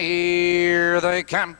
And here they come.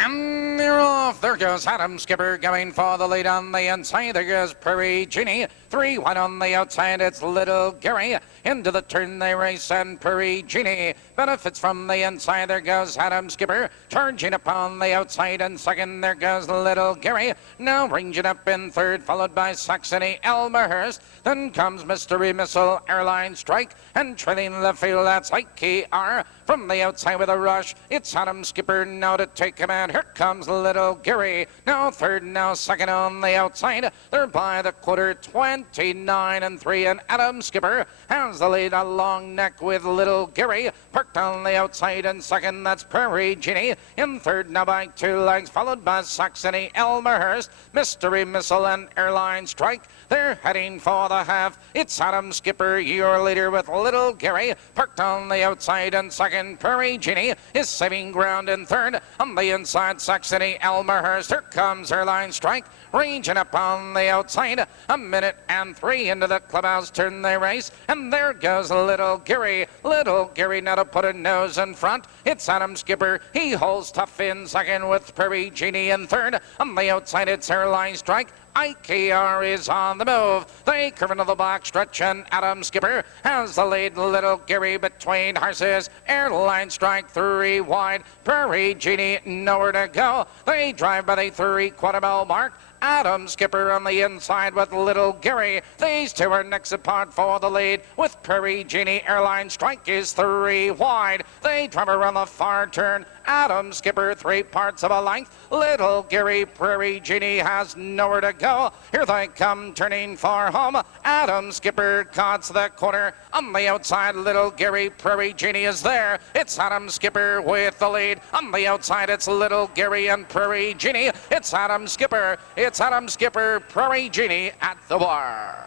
And they're off. There goes Adam Skipper going for the lead on the inside. There goes Prairie Genie. 3 wide on the outside. It's Little Gary. Into the turn they race, and Prairie Genie benefits from the inside. There goes Adam Skipper charging upon the outside. And second, there goes Little Gary. Now ranging up in third, followed by Saxony Elmerhurst. Then comes Mystery Missile, Airline Strike. And trailing the field, that's IKR. From the outside with a rush, it's Adam Skipper now to take command. Here comes Little Gary. Now third, now second on the outside. They're by the quarter, 29 3. And Adam Skipper has the lead, a long neck with Little Gary. Parked on the outside, and second, that's Prairie Genie. In third, now by 2 legs, followed by Saxony Elmerhurst, Mystery Missile, and Airline Strike. They're heading for the half. It's Adam Skipper, your leader, with Little Gary. Parked on the outside, and second, Prairie Genie is saving ground in third. On the inside, Saxony Elmerhurst. Here comes Airline Strike, ranging up on the outside. 1:03 into the clubhouse turn they race, and there goes Little Gary. Little Gary now to put a nose in front. It's Adam Skipper. He holds tough in second with Prairie Genie in third. On the outside, it's Airline Strike. IKR is on the move. They curve into the box stretch, and Adam Skipper has the lead. Little Gary between horses. Airline Strike 3 wide. Prairie Genie nowhere to go. They drive by the 3/4 mile mark. Adam Skipper on the inside with Little Gary. These two are next apart for the lead with Prairie Genie. Airline Strike is 3 wide. They drive around the far turn. Adam Skipper 3 parts of a length. Little Gary, Prairie Genie has nowhere to go. Here they come turning for home. Adam Skipper cuts the corner. On the outside, Little Gary, Prairie Genie is there. It's Adam Skipper with the lead. On the outside, it's Little Gary and Prairie Genie. It's Adam Skipper. It's Adam Skipper, Prairie Genie at the bar.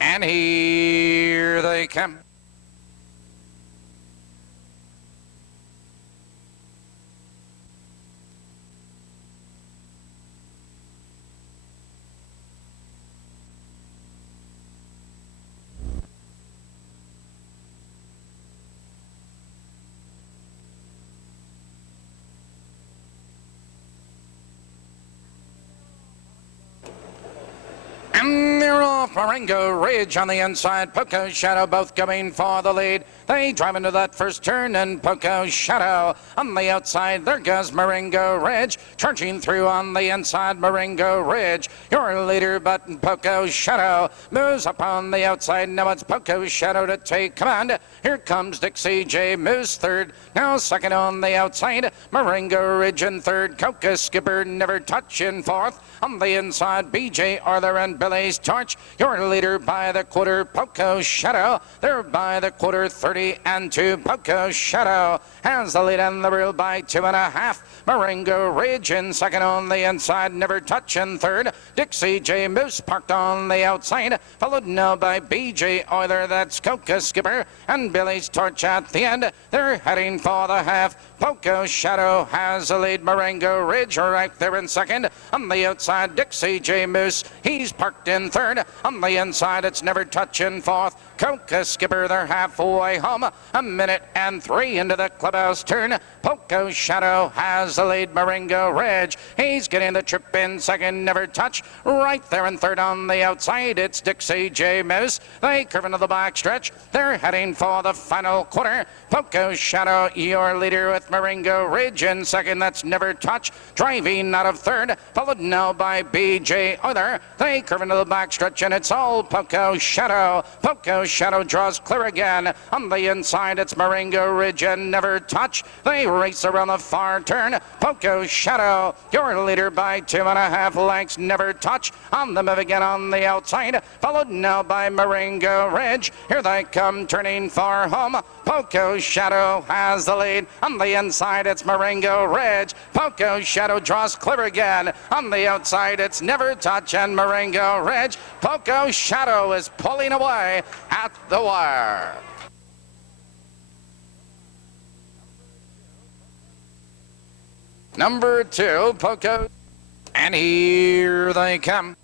And here they come. And they're off. Marengo Ridge on the inside. Poco Shadow both going for the lead. They drive into that first turn, and Poco Shadow on the outside. There goes Marengo Ridge. Charging through on the inside, Marengo Ridge. Your leader, but Poco Shadow moves up on the outside. Now it's Poco Shadow to take command. Here comes Dixie J. Moose third. Now second on the outside. Marengo Ridge in third. Coca Skipper never touch in fourth. On the inside, BJ Arthur and Billy's Torch. Your leader by the quarter, Poco Shadow. They're by the quarter, 30-2. Poco Shadow has the lead and the reel by 2.5. Marengo Ridge in second on the inside, never touch in third. Dixie J. Moose parked on the outside, followed now by BJ Euler. That's Coca Skipper and Billy's Torch at the end. They're heading for the half. Poco Shadow has the lead. Marengo Ridge right there in second. On the outside, Dixie J. Moose. He's parked in third. On the inside, it's never touch in fourth. Coca Skipper, they're halfway home. 1:03 into the clubhouse turn. Poco Shadow has the lead. Marengo Ridge. He's getting the trip in second. Never touch. Right there in third on the outside, it's Dixie J. Moose. They curve into the back stretch. They're heading for the final quarter. Poco Shadow, your leader with Marengo Ridge in second. That's never touch. Driving out of third. Followed now by BJ Euler. They curve into the back stretch, and it's all Poco Shadow. Poco Shadow draws clear again. On the inside, it's Marengo Ridge and never touch. They race around the far turn. Poco Shadow, your leader by 2.5 lengths. Never Touch on the move again on the outside, followed now by Marengo Ridge. Here they come turning for home. Poco Shadow has the lead. On the inside, it's Marengo Ridge. Poco Shadow draws clear again. On the outside, it's Never Touch and Marengo Ridge. Poco Shadow is pulling away at the wire. Number 2, Poco. And here they come.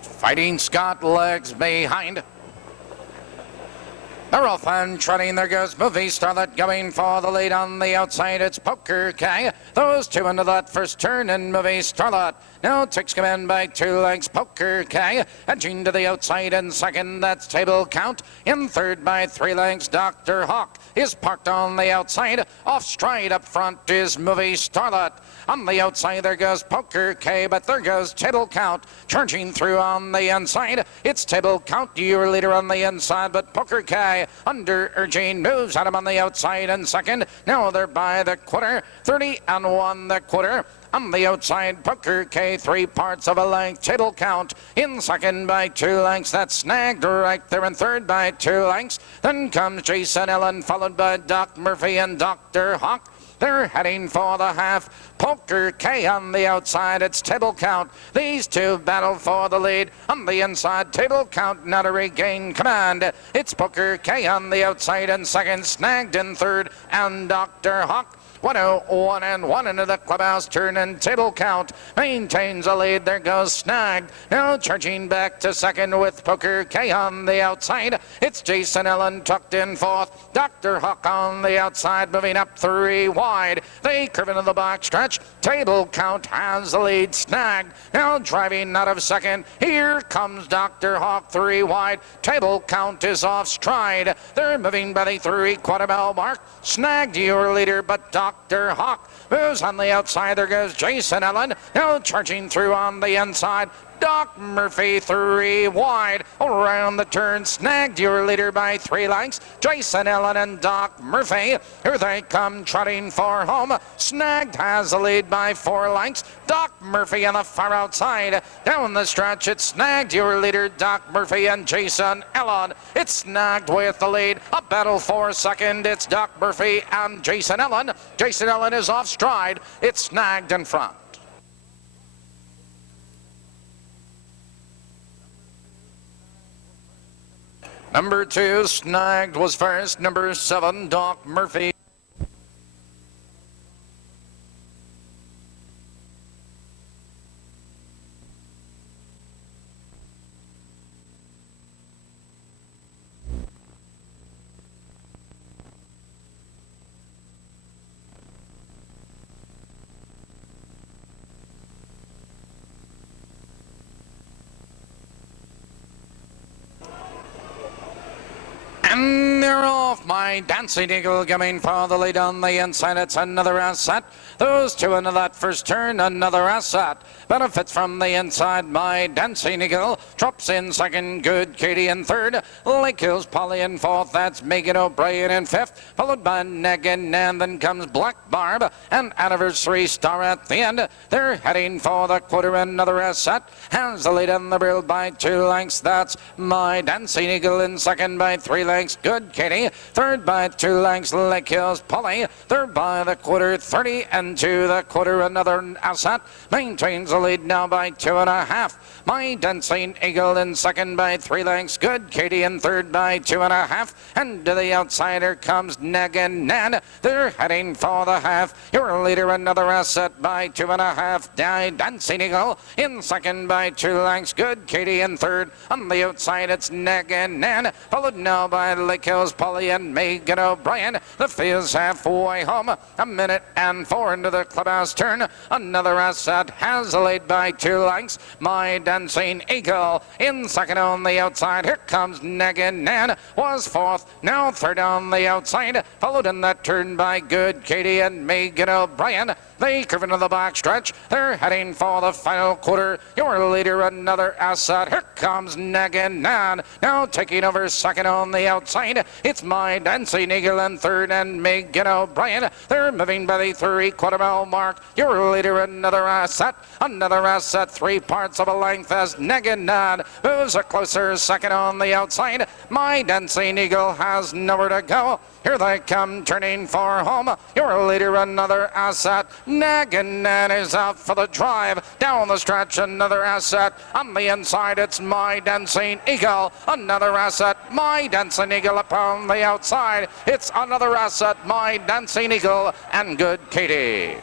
Fighting Scott legs behind. They're off and trotting. There goes Movie Starlet going for the lead on the outside. It's Poker K. Those two into that first turn, and Movie Starlet now takes command by 2 lengths. Poker K edging to the outside in second. That's Table Count. In third by 3 lengths. Dr. Hawk is parked on the outside. Off stride up front is Movie Starlet. On the outside there goes Poker K, but there goes Table Count charging through on the inside. It's Table Count, your leader on the inside, but Poker K under urging moves at him on the outside in second. Now they're by the quarter, 30-1 the quarter. On the outside, Poker K, 3 parts of a length. Table Count in second by 2 lengths. That's snagged right there in third by 2 lengths. Then comes Jason Ellen, followed by Doc Murphy and Dr. Hawk. They're heading for the half. Poker K on the outside. It's Table Count. These two battle for the lead. On the inside, Table Count now to regain command. It's Poker K on the outside and second, snagged in third, and Dr. Hawk. 101-1 into the clubhouse turn, and Table Count maintains a lead. There goes Snagged. Now charging back to second with Poker K on the outside. It's Jason Ellen tucked in fourth. Dr. Hawk on the outside, moving up 3 wide. They curve into the box stretch. Table Count has the lead. Snagged. Now driving out of second. Here comes Dr. Hawk 3 wide. Table Count is off stride. They're moving by the 3/4 mile mark. Snagged, your leader, but Dr. Hawk moves on the outside. There goes Jason Ellen. Now charging through on the inside. Doc Murphy 3 wide around the turn. Snagged, your leader by 3 lengths. Jason Ellen and Doc Murphy. Here they come trotting for home. Snagged has the lead by 4 lengths. Doc Murphy on the far outside. Down the stretch, it's Snagged, your leader, Doc Murphy and Jason Ellen. It's Snagged with the lead. A battle for second. It's Doc Murphy and Jason Ellen. Jason Ellen is off stride. It's Snagged in front. Number 2, Snagged was first. Number 7, Doc Murphy. And they're off. My Dancing Eagle coming for the lead on the inside. It's another asset. Those two into that first turn, another asset. Benefits from the inside. My Dancing Eagle drops in second. Good Katie in third. Lake Hills Polly in fourth. That's Megan O'Brien in fifth. Followed by Negan, and then comes Black Barb and Anniversary Star at the end. They're heading for the quarter. Another asset has the lead on the rail by 2 lengths. That's My Dancing Eagle in second by 3 lengths. Good Katie. Third by 2 lengths. Lake Hills Polly. Third by the quarter. 30-2 the quarter. Another asset maintains the lead now by 2.5. My Dancing Eagle in second by 3 lengths. Good Katie in third by 2.5. And to the outsider comes Negan Nan. They're heading for the half. Your leader, another asset by 2.5. My Dancing Eagle in second by 2 lengths. Good Katie in third. On the outside, it's Negan Nan. Followed now by Lake Hills Polly and May Megan O'Brien. The field's halfway home. A minute and 4 into the clubhouse turn. Another asset has laid by 2 lengths. My Dancing Eagle in second on the outside. Here comes Negan Nan. Was fourth, now third on the outside. Followed in that turn by Good Katie and Megan O'Brien. They curve into the back stretch. They're heading for the final quarter. Your leader, another asset. Here comes Negan Nan. Now taking over second on the outside. It's My Dancing Eagle in third and Megan O'Brien. They're moving by the 3/4 mile mark. Your leader, another asset. Another asset, 3 parts of a length as Negan Nan moves a closer second on the outside. My Dancing Eagle has nowhere to go. Here they come, turning for home. Your leader, another asset. Negan Nan is out for the drive. Down the stretch, another asset. On the inside, it's My Dancing Eagle. Another asset, My Dancing Eagle upon the outside. It's another asset, My Dancing Eagle and Good Katie.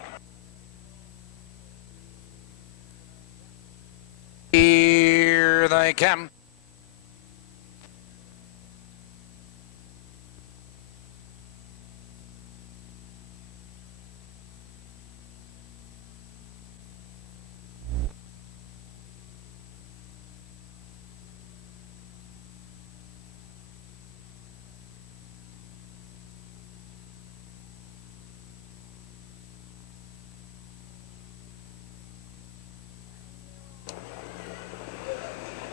Here they come.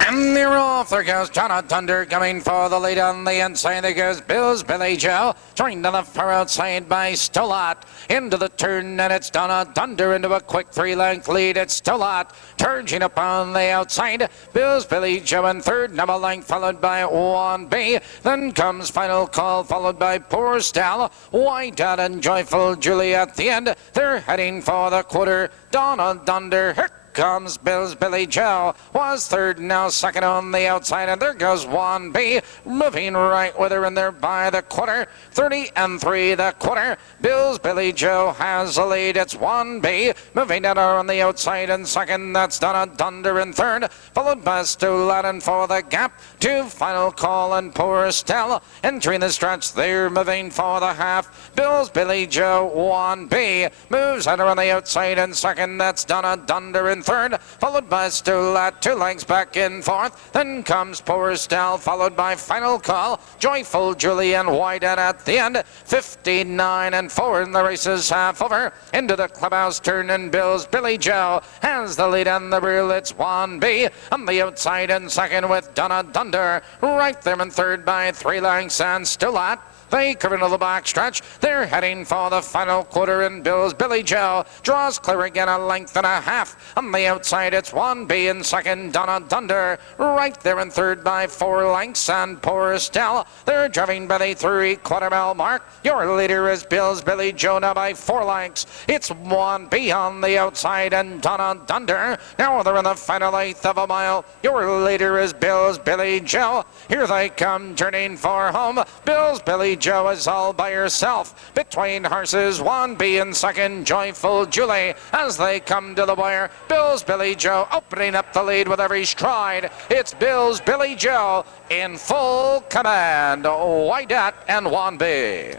And they're off. There goes John O'Dunder coming for the lead on the inside. There goes Bill's Billy Joe. Joined on the far outside by Stolat. Into the turn, and it's John O'Dunder into a quick 3-length lead. It's Stolat turging upon the outside. Bill's Billy Joe in third. Now a length followed by 1B. Then comes Final Call followed by Poor Stal. White Out and Joyful Julie at the end. They're heading for the quarter. John O'Dunder. Here comes Bill's Billy Joe. Was third, now second on the outside, and there goes 1B, moving right with her in there by the quarter. 30-3 the quarter. Bill's Billy Joe has the lead. It's 1B, moving down on the outside in second. That's Donna Dunder in third, followed by Stouladen for the gap. To Final Call and Poor Stella entering the stretch. They're moving for the half. Bill's Billy Joe 1B moves out on the outside in second. That's Donna Dunder in third, followed by Stoulat, 2 lengths back in fourth. Then comes Poor Stal, followed by Final Call, Joyful Julie and Whitehead at the end. 59-4 in the race is half over. Into the clubhouse turn, and Bill's Billy Joe has the lead on the reel. It's 1B on the outside in second with Donna Dunder. Right there in third by 3 lengths and Stoulat. They curve into the back stretch. They're heading for the final quarter, and Bill's Billy Joe draws clear again, a length and a half. On the outside, it's 1B in second, Donna Dunder. Right there in third by 4 lengths, and Poor Estelle. They're driving by the 3/4 mile mark. Your leader is Bill's Billy Joe now by 4 lengths. It's 1B on the outside, and Donna Dunder. Now they're in the final 1/8 of a mile. Your leader is Bill's Billy Joe. Here they come, turning for home. Bill's Billy Joe is all by herself between horses 1B and second, Joyful Julie, as they come to the wire. Bill's Billy Joe opening up the lead with every stride. It's Bill's Billy Joe in full command. Whiteat and 1B.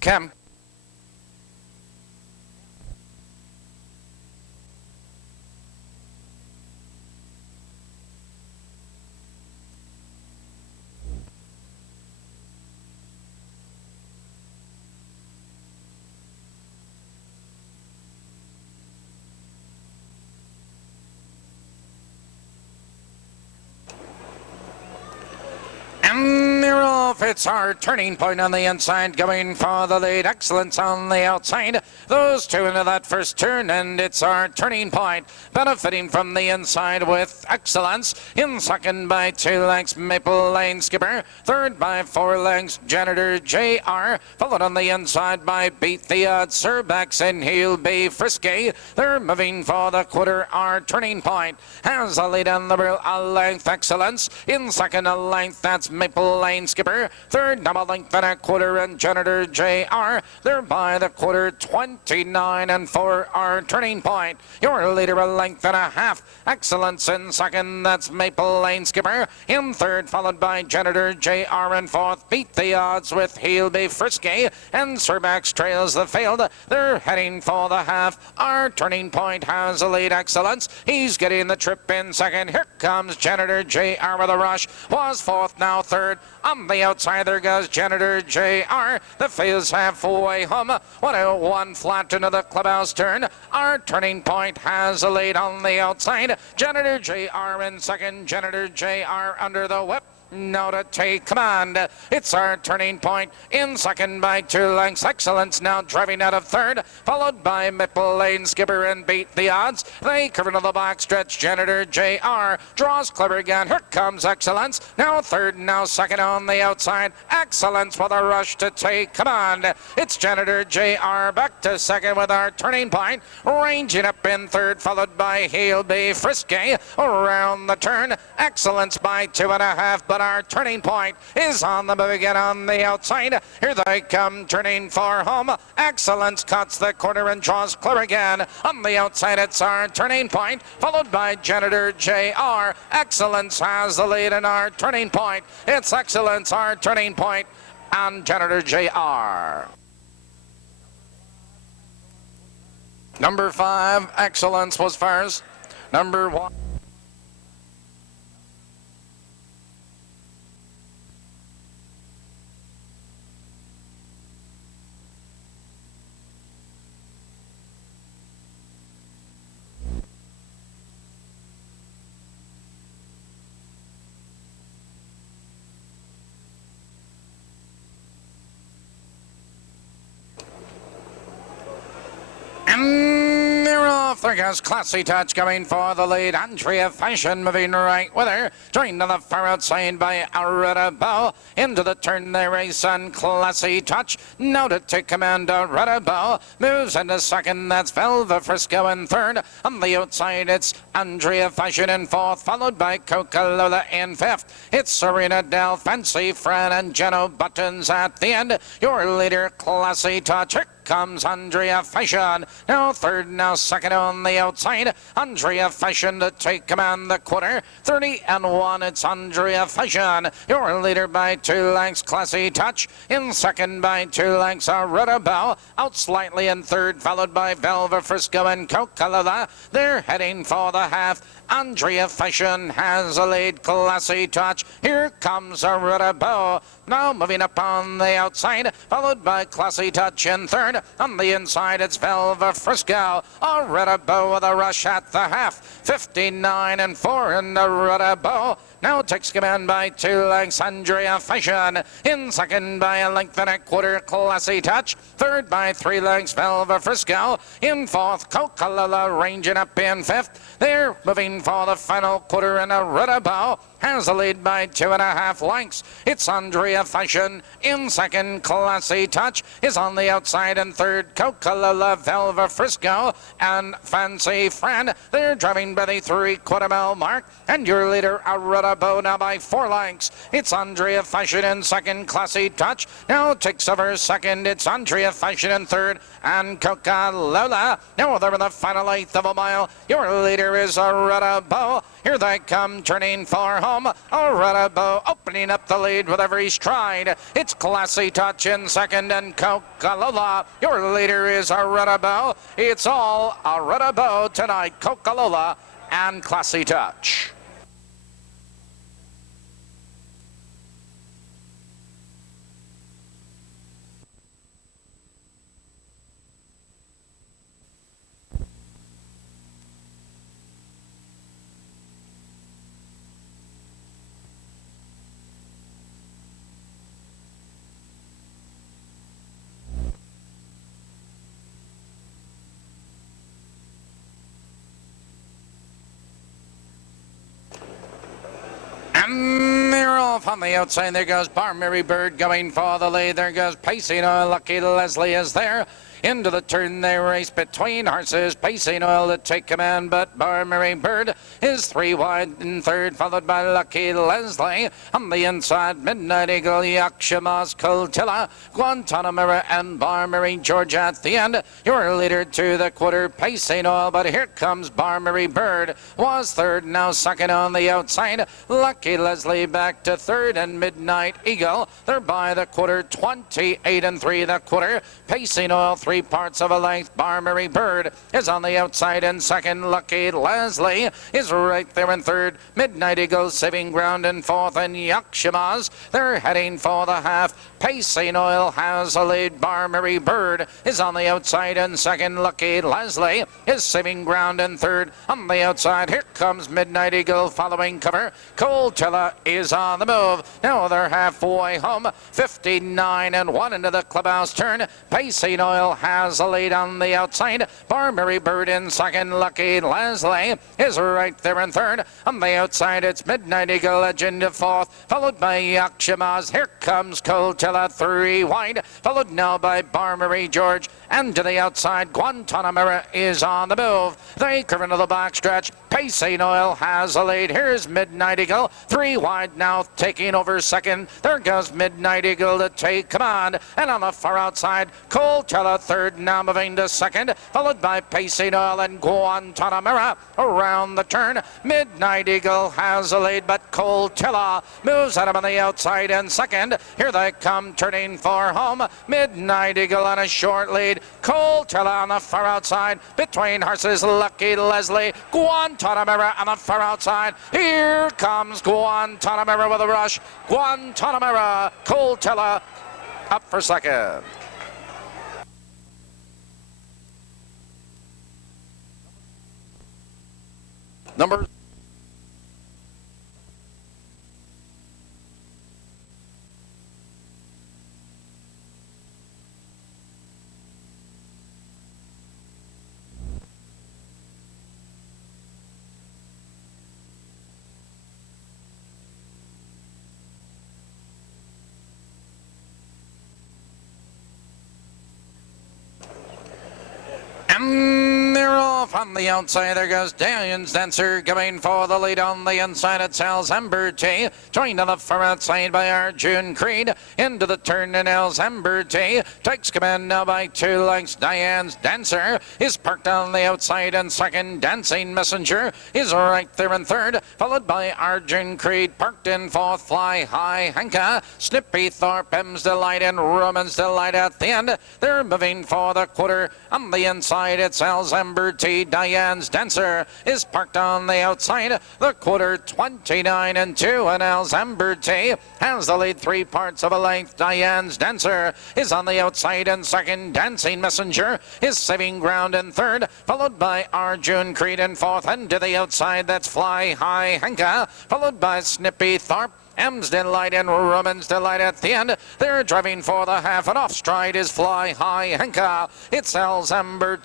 Kim. And they're off. It's our turning point on the inside, going for the lead. Excellence on the outside. Those two into that first turn, and it's our turning point. Benefiting from the inside with excellence. In second by 2 lengths, Maple Lane Skipper. Third by 4 lengths, Janitor JR. Followed on the inside by Beat the Odds, Surbex, and He'll Be Frisky. They're moving for the quarter. Our turning point has a lead on the real, a length excellence. In second, a length, that's Maple Lane Skipper. quarter. Third, now a length and a quarter, and Janitor JR. They're by the quarter, 29 and 4 are Turning Point. Your leader, a length and a half. Excellence in second, that's Maple Lane Skipper. In third, followed by Janitor JR. In fourth, Beat the Odds with He'll Be Frisky. And Surbax trails the field. They're heading for the half. Our Turning Point has a lead. Excellence. He's getting the trip in second. Here comes Janitor JR with a rush. Was fourth, now third. On the outside, there goes Janitor JR. The field's halfway home. 101 flat into the clubhouse turn. Our Turning Point has a lead on the outside. Janitor JR in second. Janitor JR under the whip. Now to take command. It's our Turning Point in second by 2 lengths. Excellence now driving out of third, followed by Maple Lane Skipper and Beat the Odds. They cover into the back stretch. Janitor JR draws clever again. Here comes Excellence. Now third, now second on the outside. Excellence with a rush to take command. It's Janitor JR back to second with our Turning Point. Ranging up in third, followed by He'll Be Frisky. Around the turn. Excellence by 2.5, but our Turning Point is on the move again on the outside. Here they come, turning for home. Excellence cuts the corner and draws clear again. On the outside, it's our Turning Point, followed by Janitor JR. Excellence has the lead in our Turning Point. It's Excellence, our Turning Point, and Janitor JR. Number 5, Excellence was first. Number 1. And they're off. There goes Classy Touch going for the lead. Andrea Fashion moving right with her. Joined on the far outside by Aretta Bow. Into the turn they race on Classy Touch. Now to take command, Aretta Bow. Moves into second. That's Velva Frisco in third. On the outside, it's Andrea Fashion in fourth, followed by Coca-Cola in fifth. It's Serena Del Fancy, Fran, and Jeno Buttons at the end. Your leader, Classy Touch. Here comes Andrea Fashion. Now third, now second on the outside. Andrea Fashion to take command the quarter. 30 and 1, it's Andrea Fashion. Your leader by 2 lengths, Classy Touch. In second by 2 lengths, Aretta Bow. Out slightly in third, followed by Velva Frisco and Coca-Cola. They're heading for the half. Andrea Fashion has a lead, Classy Touch. Here comes Aretta Bow. Now moving up on the outside, followed by Classy Touch in third. On the inside, it's Velva Frisco. Aretta Bow with a rush at the half. 59 and 4, and Aretta Bow now takes command by 2 lengths, Andrea Fashion. In second by a length and a quarter, Classy Touch. Third by 3 lengths, Velva Frisco. In fourth, Coca-Cola ranging up in fifth. They're moving for the final quarter, and Aretta Bow has a lead by 2.5 lengths. It's Andrea Fashion. In second, Classy Touch is on the outside. And third, Coca-Cola, Velva Frisco, and Fancy Fran. They're driving by the 3/4 mile mark. And your leader, Aretta Bow, now by 4 lengths. It's Andrea Fashion in second, Classy Touch now takes over second. It's Andrea Fashion in third, and Coca-Cola now over the final 1/8 of a mile. Your leader is Aretta Bow. Here they come, turning for home. Aretta Bow opening up the lead with every stride. It's Classy Touch in second, and Coca-Cola. Your leader is Aretta Bow. It's all Aretta Bow tonight, Coca-Cola and Classy Touch. And they're off on the outside. There goes Bar Mary Bird going for the lead. There goes Pacey. Lucky Leslie is there. Into the turn they race between horses. Pacing Oil to take command, but Barmary Bird is 3 wide in third, followed by Lucky Leslie. On the inside, Midnight Eagle, Yakshima's Coltilla, Guantanamera, and Barmary George at the end. Your leader to the quarter, Pacing Oil, but here comes Barmary Bird. Was third, now second on the outside. Lucky Leslie back to third, and Midnight Eagle. They're by the quarter, 28 and 3 the quarter. Pacing Oil, 3 parts of a length. Barmary Bird is on the outside in second. Lucky Leslie is right there in third. Midnight Eagle saving ground in fourth, and Yakshimas, they're heading for the half. Pacing Oil has a lead. Barmary Bird is on the outside in second. Lucky Leslie is saving ground in third. On the outside, here comes Midnight Eagle following cover. Coltilla is on the move. Now they're halfway home. 59 and 1 into the clubhouse turn. Pacing Oil has a lead on the outside. Barmary Bird in second. Lucky Leslie is right there in third. On the outside, it's Midnight Eagle Legend fourth, followed by Yakshimas. Here comes Coltilla 3 wide, followed now by Barmary George. And to the outside, Guantanamera is on the move. They curve into the backstretch. Pacing Oil has a lead. Here's Midnight Eagle, 3 wide now, taking over second. There goes Midnight Eagle to take command. And on the far outside, Coltilla third, now moving to second, followed by Pacing Oil and Guantanamera. Around the turn, Midnight Eagle has a lead, but Coltilla moves at him on the outside in second. Here they come, turning for home. Midnight Eagle on a short lead. Coltilla on the far outside. Between horses, Lucky Leslie. Guantanamera on the far outside. Here comes Guantanamera with a rush. Guantanamera, Coltilla up for second. Number and they're off on the outside. There goes Dalian's Dancer going for the lead on the inside. It's Alzheimer joined on the far outside by Arjun Creed. Into the turn, and Alzheimer takes command now by 2 lengths. Diane's Dancer is parked on the outside in second. Dancing Messenger is right there in third, followed by Arjun Creed. Parked in fourth, Fly High Henka, Snippy Thorpe, M's Delight, and Roman's Delight at the end. They're moving for the quarter. On the inside, it's Alzheimer Diane's Dancer is parked on the outside. The quarter, 29 and 2, and Alzheimer has the lead, 3 parts of a length. Diane's Dancer is on the outside in second. Dancing Messenger is saving ground in third, followed by Arjun Creed in fourth. And to the outside, that's Fly High Henka, followed by Snippy Thorpe, M's Delight, and Roman's Delight at the end. They're driving for the half, and off stride is Fly High Henka. It's Alzheimer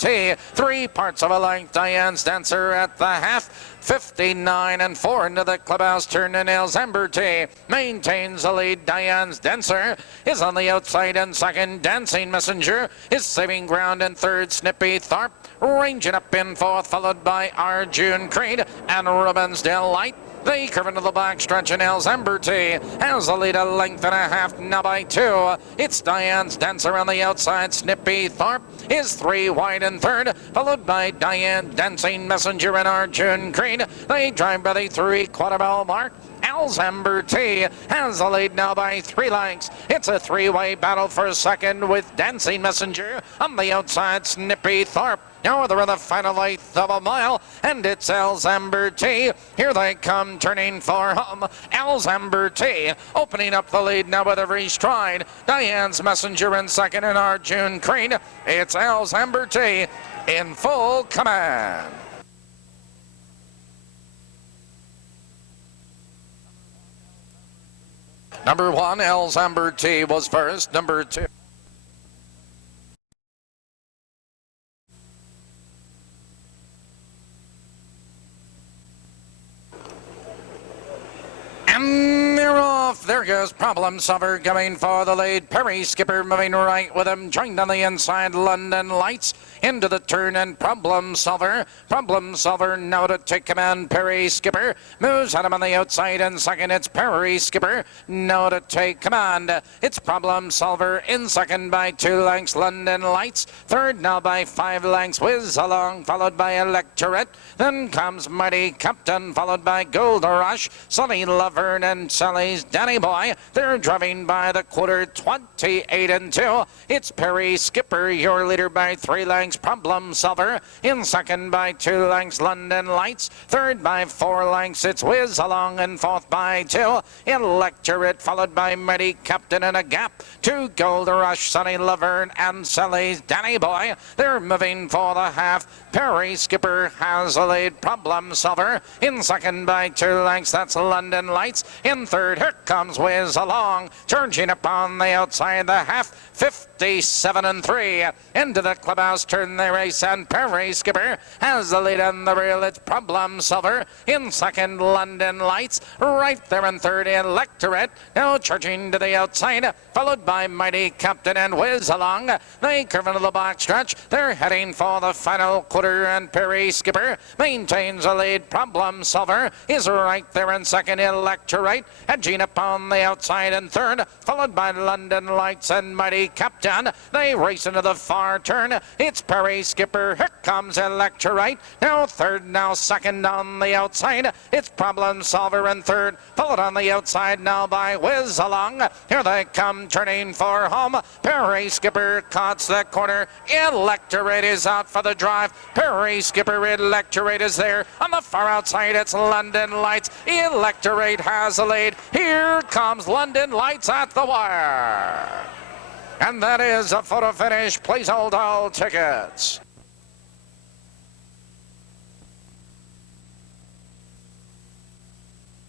3 parts of a length. Diane's Dancer at the half. 59 and 4 into the clubhouse turn, and Alzheimer maintains the lead. Diane's Dancer is on the outside in second. Dancing Messenger is saving ground in third. Snippy Thorpe ranging up in fourth, followed by Arjun Creed and Roman's Delight. They curve into the back stretch, and Alzheimer has the lead, a length and a half now by 2. It's Diane's Dancer on the outside. Snippy Thorpe is 3 wide in third, followed by Diane Dancing Messenger and Arjun Creed. They drive by the 3/4 mile mark. Alzheimer has the lead now by 3 lengths. It's a 3-way battle for second, with Dancing Messenger on the outside. Snippy Thorpe. Now they're in the final 1/8 of a mile, and it's Alzheimer Here they come, turning for home. Alzheimer opening up the lead now with every stride. Diane's Messenger in second, and Arjun Creed. It's Alzheimer in full command. Number 1, Alzheimer was first. Number 2. And they're off. There There goes Problem Solver going for the lead. Perry Skipper moving right with him. Joined on the inside, London Lights. Into the turn and Problem Solver. Problem Solver now to take command. Perry Skipper moves at him on the outside. And second, it's Perry Skipper now to take command. It's Problem Solver in second by 2 lengths. London Lights. Third now by 5 lengths. Whiz along, followed by Electorate. Then comes Mighty Captain, followed by Gold Rush. Sunny Laverne and Sally's Danny Boy. They're driving by the quarter, 28 and 2. It's Perry Skipper, your leader by 3 lengths. Problem Solver in second by 2 lengths. London Lights. Third by 4 lengths. It's Whiz along, and fourth by 2. Electorate, followed by Mighty Captain in a gap. 2 Gold Rush, Sunny Laverne and Sally's Danny Boy. They're moving for the half. Perry Skipper has a lead. Problem Solver in second by 2 lengths. That's London Lights. In third, here comes Whiz along, charging upon the outside the half. 57 and 3. Into the clubhouse turn they race, and Perry Skipper has the lead on the rail. It's Problem Solver in second. London Lights right there in third. Electorate now charging to the outside, followed by Mighty Captain and Whiz along. They curve into the box stretch. They're heading for the final quarter, and Perry Skipper maintains a lead. Problem Solver is right there in second. Electorate edging upon the outside in third, followed by London Lights and Mighty Captain. They race into the far turn. It's Perry Skipper. Here comes Electorate. Now third, now second on the outside. It's Problem Solver in third, followed on the outside now by Whiz along. Here they come turning for home. Perry Skipper cuts the corner. Electorate is out for the drive. Perry Skipper, Electorate is there. On the far outside, it's London Lights. Electorate has a lead. Here comes London Lights at the wire. And that is a photo finish. Please hold all tickets.